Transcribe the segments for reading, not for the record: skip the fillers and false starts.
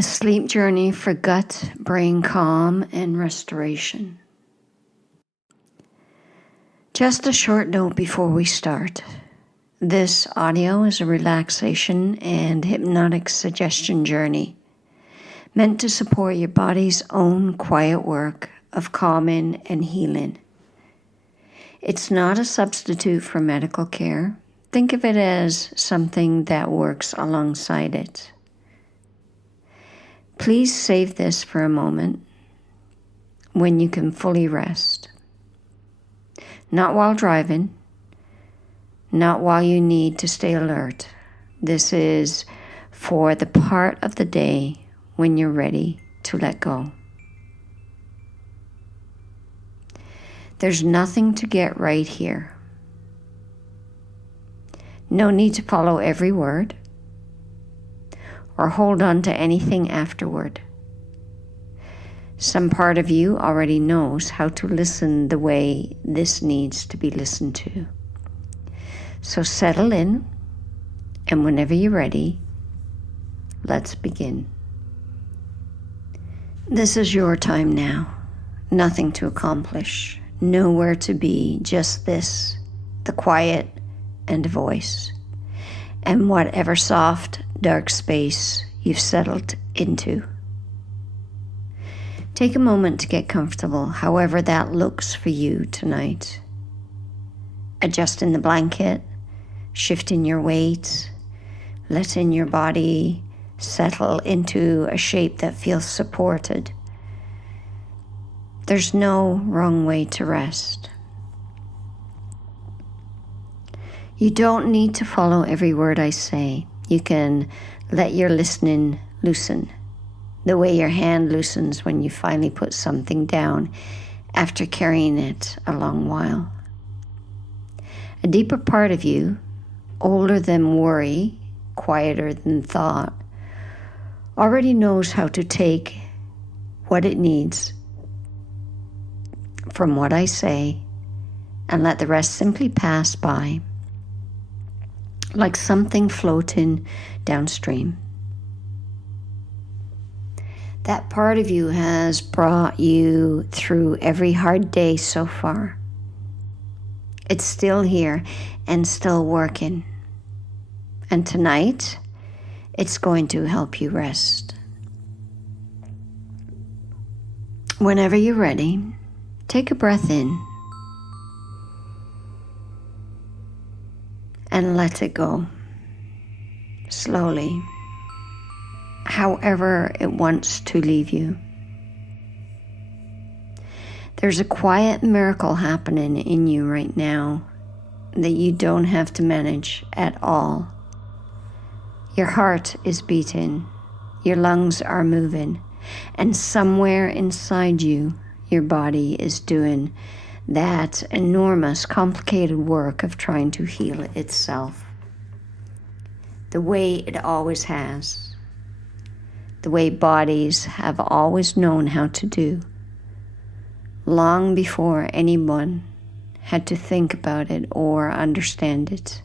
A sleep journey for gut, brain calm, and restoration. Just a short note before we start. This audio is a relaxation and hypnotic suggestion journey meant to support your body's own quiet work of calming and healing. It's not a substitute for medical care. Think of it as something that works alongside it. Please save this for a moment when you can fully rest. Not while driving, not while you need to stay alert. This is for the part of the day when you're ready to let go. There's nothing to get right here. No need to follow every word or hold on to anything afterward. Some part of you already knows how to listen the way this needs to be listened to. So settle in, and whenever you're ready, let's begin. This is your time now. Nothing to accomplish, nowhere to be, just this, the quiet and a voice, and whatever soft, dark space you've settled into. Take a moment to get comfortable, however that looks for you tonight. Adjusting the blanket, shifting your weight, letting your body settle into a shape that feels supported. There's no wrong way to rest. You don't need to follow every word I say. You can let your listening loosen, the way your hand loosens when you finally put something down after carrying it a long while. A deeper part of you, older than worry, quieter than thought, already knows how to take what it needs from what I say and let the rest simply pass by, like something floating downstream. That part of you has brought you through every hard day so far. It's still here and still working. And tonight, it's going to help you rest. Whenever you're ready, take a breath in and let it go. Slowly. However it wants to leave you. There's a quiet miracle happening in you right now that you don't have to manage at all. Your heart is beating, your lungs are moving, and somewhere inside you, your body is doing that enormous, complicated work of trying to heal itself. The way it always has. The way bodies have always known how to do, long before anyone had to think about it or understand it.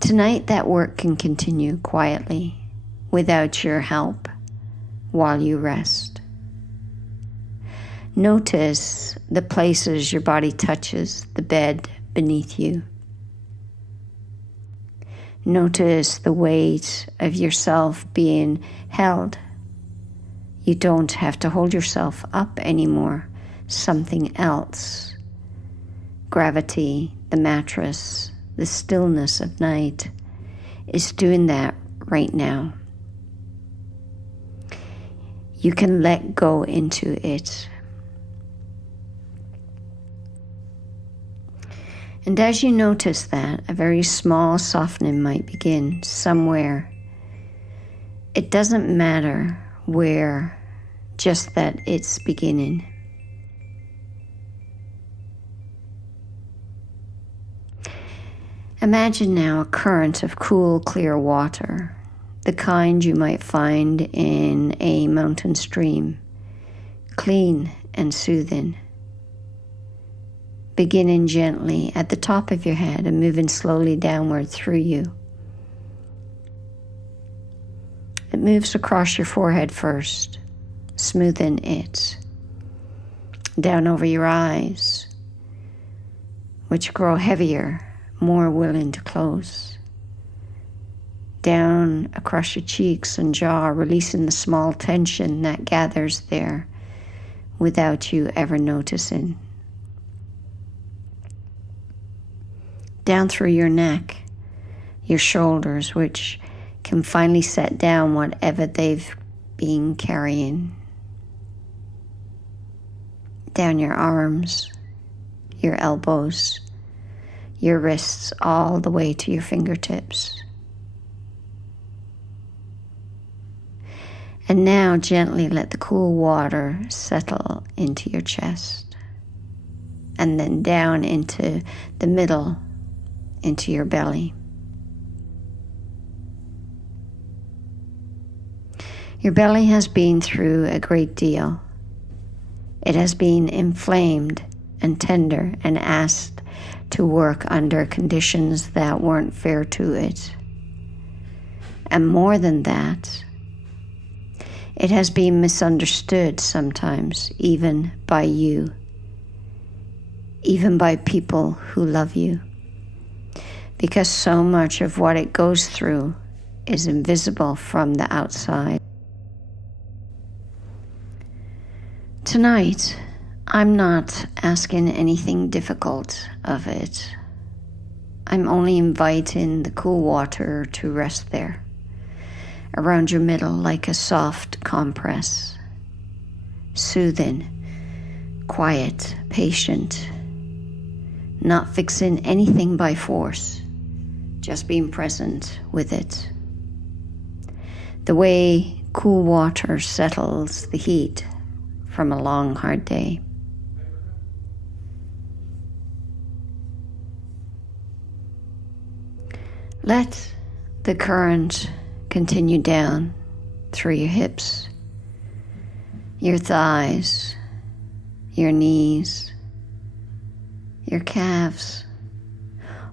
Tonight, that work can continue quietly, without your help, while you rest. Notice the places your body touches the bed beneath you. Notice the weight of yourself being held. You don't have to hold yourself up anymore. Something else. Gravity, the mattress, the stillness of night is doing that right now. You can let go into it. And as you notice that, a very small softening might begin somewhere. It doesn't matter where, just that it's beginning. Imagine now a current of cool, clear water, the kind you might find in a mountain stream, clean and soothing. Beginning gently at the top of your head and moving slowly downward through you. moves across your forehead first, smoothing it. Down over your eyes, which grow heavier, more willing to close. Down across your cheeks and jaw, releasing the small tension that gathers there without you ever noticing. Down through your neck, your shoulders, which can finally set down whatever they've been carrying. Down your arms, your elbows, your wrists, all the way to your fingertips. And now gently let the cool water settle into your chest, and then down into the middle, into your belly. Your belly has been through a great deal. It has been inflamed and tender and asked to work under conditions that weren't fair to it. And more than that, it has been misunderstood sometimes, even by you, even by people who love you, because so much of what it goes through is invisible from the outside. Tonight, I'm not asking anything difficult of it. I'm only inviting the cool water to rest there, around your middle like a soft compress, soothing, quiet, patient, not fixing anything by force, just being present with it. The way cool water settles the heat from a long, hard day. Let the current continue down through your hips, your thighs, your knees, your calves,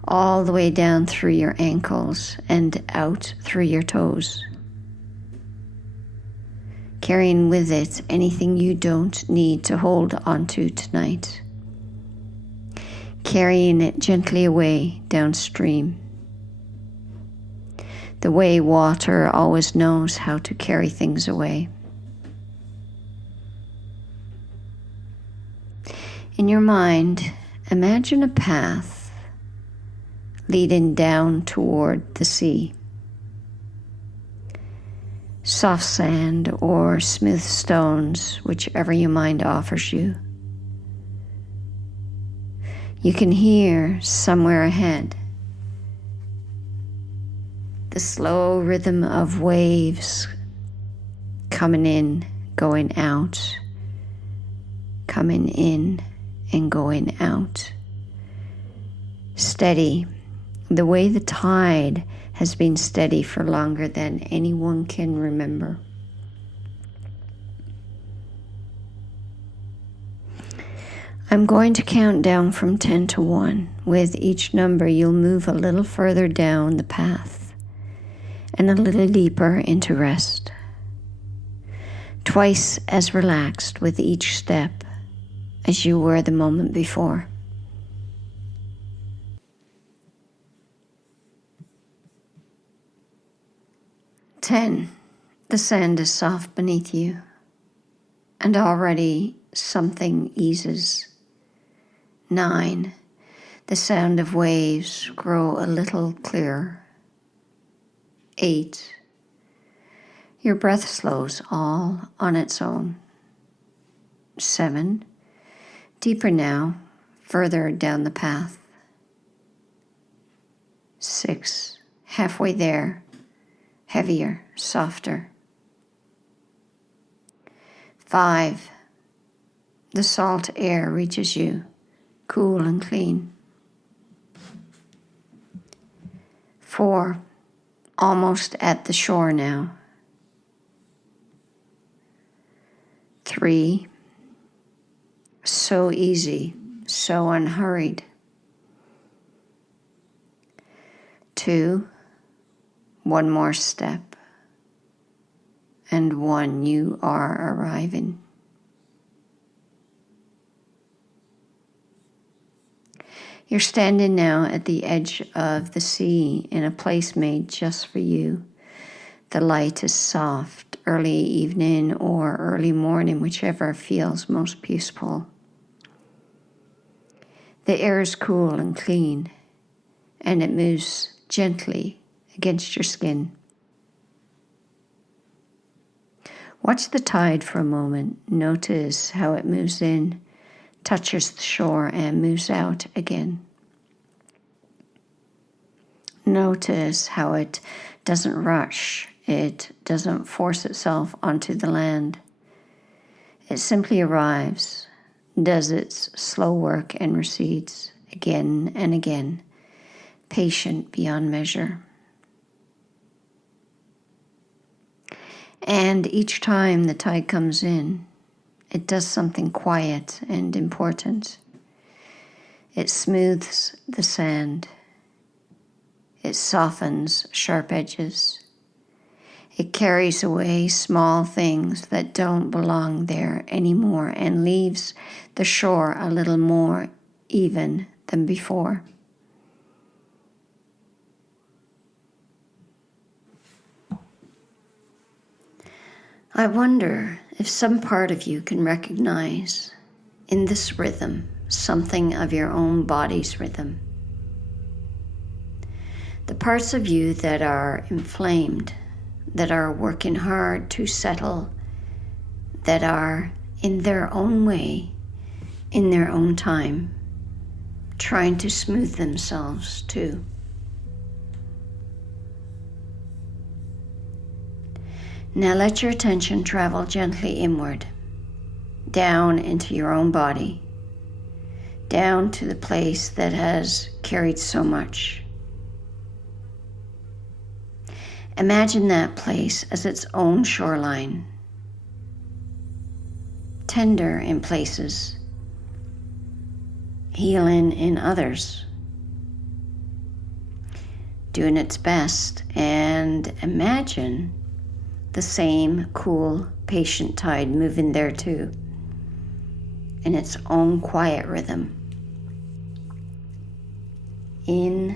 all the way down through your ankles and out through your toes, carrying with it anything you don't need to hold onto tonight, carrying it gently away downstream, the way water always knows how to carry things away. In your mind, imagine a path leading down toward the sea. Soft sand or smooth stones, whichever your mind offers you. You can hear somewhere ahead the slow rhythm of waves coming in, going out, coming in and going out. Steady, the way the tide has been steady for longer than anyone can remember. I'm going to count down from 10 to 1. With each number, you'll move a little further down the path and a little deeper into rest. Twice as relaxed with each step as you were the moment before. 10. The sand is soft beneath you, and already something eases. 9. The sound of waves grow a little clearer. 8. Your breath slows all on its own. 7. Deeper now, further down the path. 6. Halfway there, heavier, softer. 5. The salt air reaches you, cool and clean. 4. Almost at the shore now. 3. So easy, so unhurried. 2. One more step. and one you are arriving. You're standing now at the edge of the sea in a place made just for you. The light is soft, early evening or early morning, whichever feels most peaceful. The air is cool and clean, and it moves gently against your skin. Watch the tide for a moment. Notice how it moves in, touches the shore, and moves out again. Notice how it doesn't rush. It doesn't force itself onto the land. It simply arrives, does its slow work, and recedes again and again, patient beyond measure. And each time the tide comes in, it does something quiet and important. It smooths the sand. It softens sharp edges. It carries away small things that don't belong there anymore and leaves the shore a little more even than before. I wonder if some part of you can recognize in this rhythm something of your own body's rhythm. The parts of you that are inflamed, that are working hard to settle, that are in their own way, in their own time, trying to smooth themselves too. Now let your attention travel gently inward, down into your own body, down to the place that has carried so much. Imagine that place as its own shoreline, tender in places, healing in others, doing its best, and imagine the same cool, patient tide moving there too, in its own quiet rhythm. In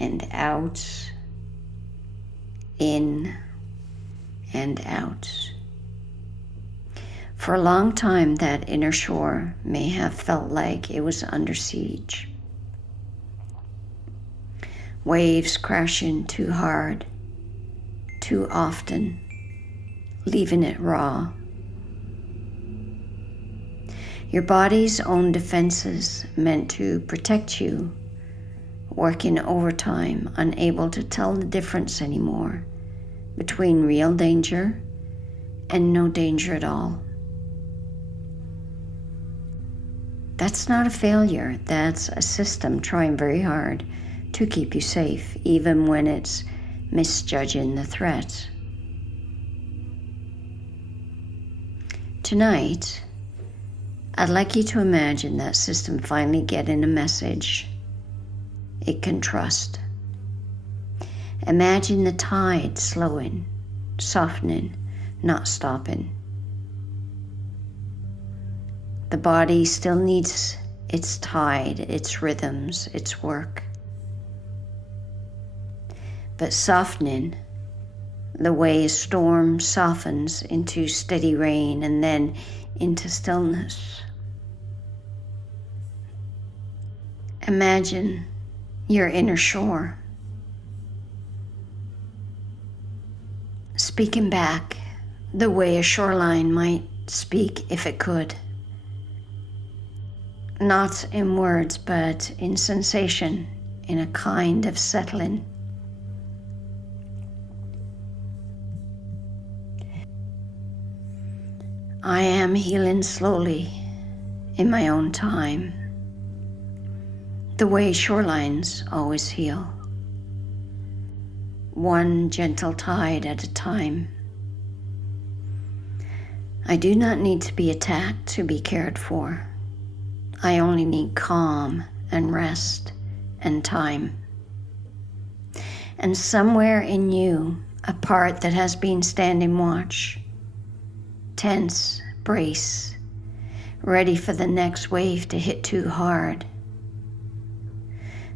and out, in and out. For a long time, that inner shore may have felt like it was under siege. Waves crashing too hard, too often, leaving it raw. Your body's own defenses meant to protect you, working overtime, unable to tell the difference anymore between real danger and no danger at all. That's not a failure. That's a system trying very hard to keep you safe, even when it's misjudging the threat. Tonight, I'd like you to imagine that system finally getting a message it can trust. Imagine the tide slowing, softening, not stopping. The body still needs its tide, its rhythms, its work. But softening, the way a storm softens into steady rain and then into stillness. Imagine your inner shore, speaking back the way a shoreline might speak if it could. Not in words, but in sensation, in a kind of settling. I am healing slowly in my own time, the way shorelines always heal, one gentle tide at a time. I do not need to be attacked to be cared for. I only need calm and rest and time. And somewhere in you, a part that has been standing watch, tense, brace, ready for the next wave to hit too hard,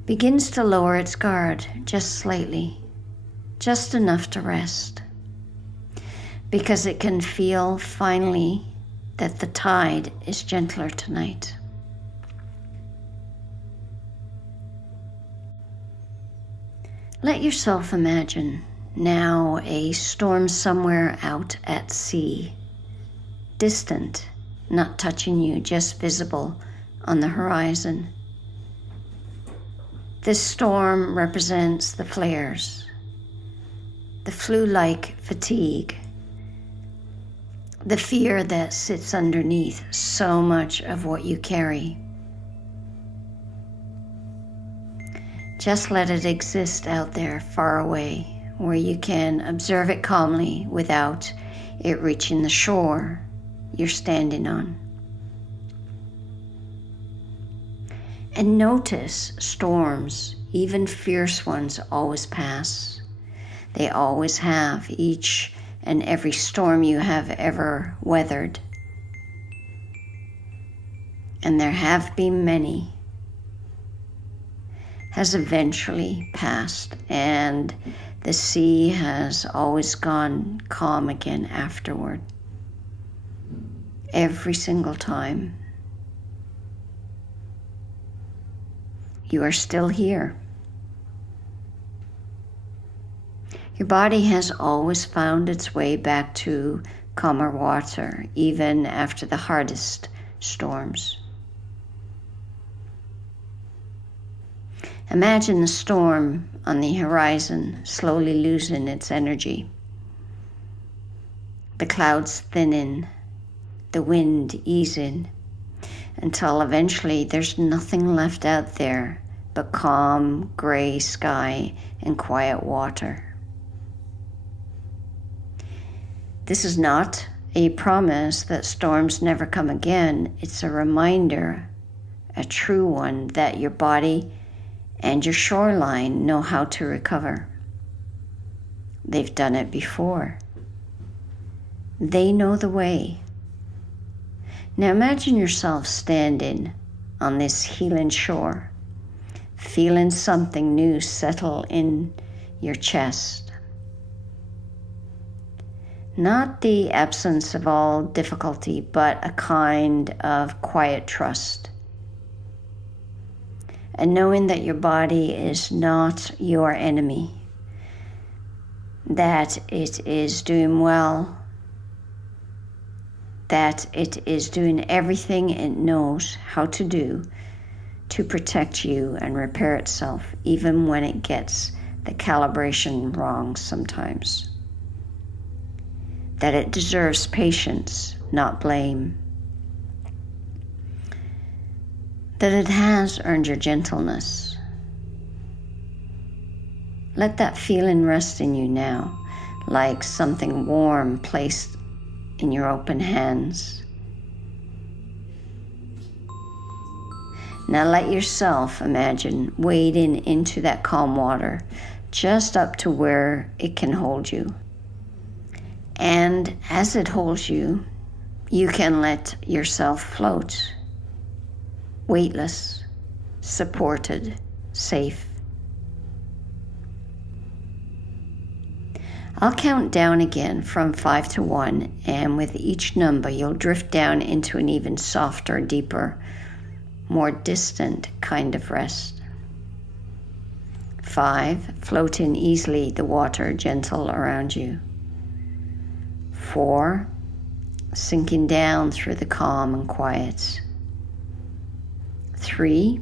begins to lower its guard just slightly, just enough to rest, because it can feel finally that the tide is gentler tonight. Let yourself imagine now a storm somewhere out at sea, distant, not touching you, just visible on the horizon. This storm represents the flares, the flu-like fatigue, the fear that sits underneath so much of what you carry. Just let it exist out there far away, where you can observe it calmly without it reaching the shore you're standing on. And notice storms, even fierce ones, always pass. They always have, each and every storm you have ever weathered. And there have been many, has eventually passed, and the sea has always gone calm again afterward. Every single time. You are still here. Your body has always found its way back to calmer water, even after the hardest storms. Imagine the storm on the horizon slowly losing its energy. The clouds thinning, the wind easing, until eventually there's nothing left out there but calm, gray sky and quiet water. This is not a promise that storms never come again. It's a reminder, a true one, that your body and your shoreline know how to recover. They've done it before. They know the way. Now imagine yourself standing on this healing shore, feeling something new settle in your chest. Not the absence of all difficulty, but a kind of quiet trust. And knowing that your body is not your enemy, that it is doing well, that it is doing everything it knows how to do to protect you and repair itself, even when it gets the calibration wrong sometimes. That it deserves patience, not blame. That it has earned your gentleness. Let that feeling rest in you now, like something warm placed in your open hands. Now let yourself imagine wading into that calm water, just up to where it can hold you. And as it holds you, you can let yourself float. Weightless, supported, safe. I'll count down again from 5 to 1, and with each number you'll drift down into an even softer, deeper, more distant kind of rest. 5, floating easily, the water gentle around you. 4, sinking down through the calm and quiet. 3,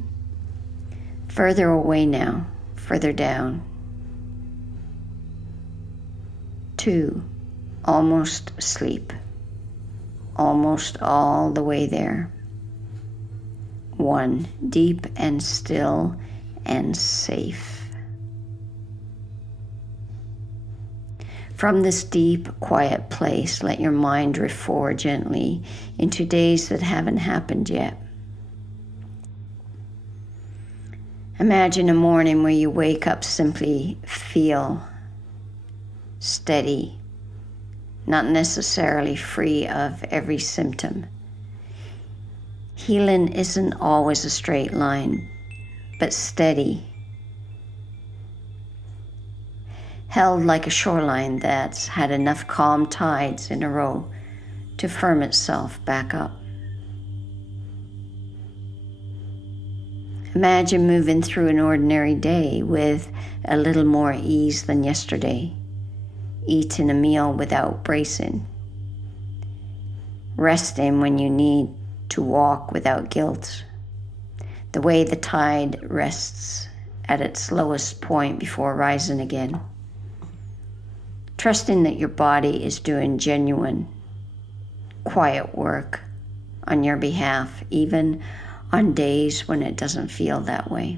further away now, further down. 2, almost asleep, almost all the way there. 1, deep and still and safe. From this deep, quiet place, let your mind drift forward gently into days that haven't happened yet. Imagine a morning where you wake up, simply feel steady, not necessarily free of every symptom. Healing isn't always a straight line, but steady, held like a shoreline that's had enough calm tides in a row to firm itself back up. Imagine moving through an ordinary day with a little more ease than yesterday, eating a meal without bracing, resting when you need to walk without guilt, the way the tide rests at its lowest point before rising again, trusting that your body is doing genuine, quiet work on your behalf, even on days when it doesn't feel that way.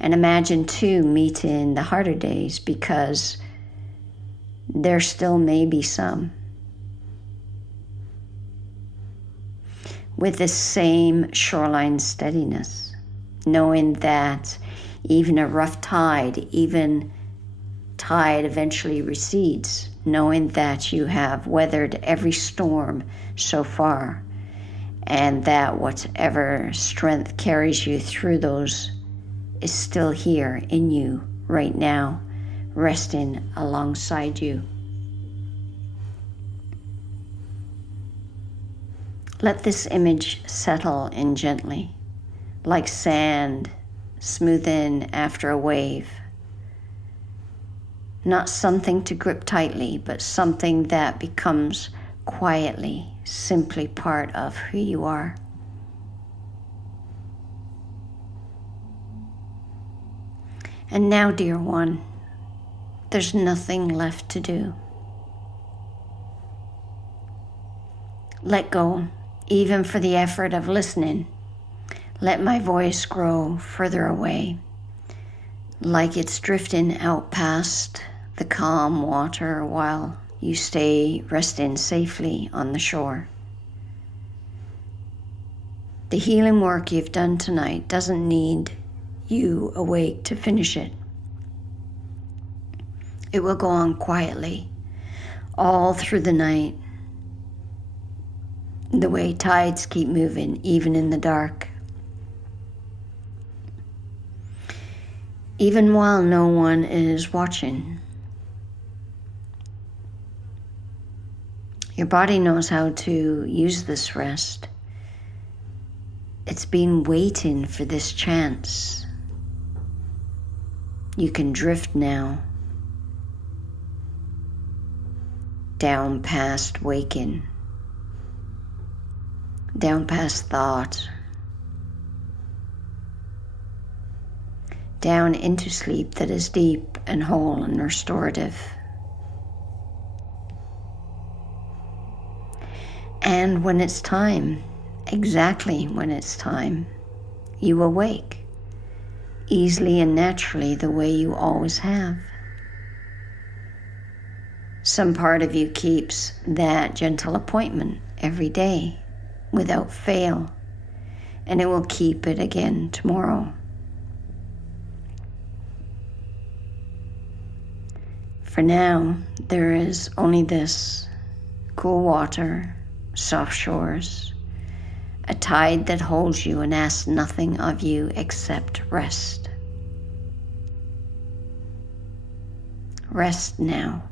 And imagine too meeting the harder days, because there still may be some, with the same shoreline steadiness, knowing that even a rough tide, eventually recedes, knowing that you have weathered every storm so far, and that whatever strength carries you through those is still here in you right now, resting alongside you. Let this image settle in gently, like sand smooth in after a wave. Not something to grip tightly, but something that becomes quietly, simply part of who you are. And now, dear one, there's nothing left to do. Let go, even for the effort of listening. Let my voice grow further away, like it's drifting out past the calm water while you stay resting safely on the shore. The healing work you've done tonight doesn't need you awake to finish it. It will go on quietly, all through the night, the way tides keep moving, even in the dark. Even while no one is watching. Your body knows how to use this rest. It's been waiting for this chance. You can drift now, down past waking, down past thought, down into sleep that is deep and whole and restorative. And when it's time, exactly when it's time, you awake, easily and naturally, the way you always have. Some part of you keeps that gentle appointment every day without fail, and it will keep it again tomorrow. For now, there is only this: cool water, soft shores, a tide that holds you and asks nothing of you except rest. Rest now.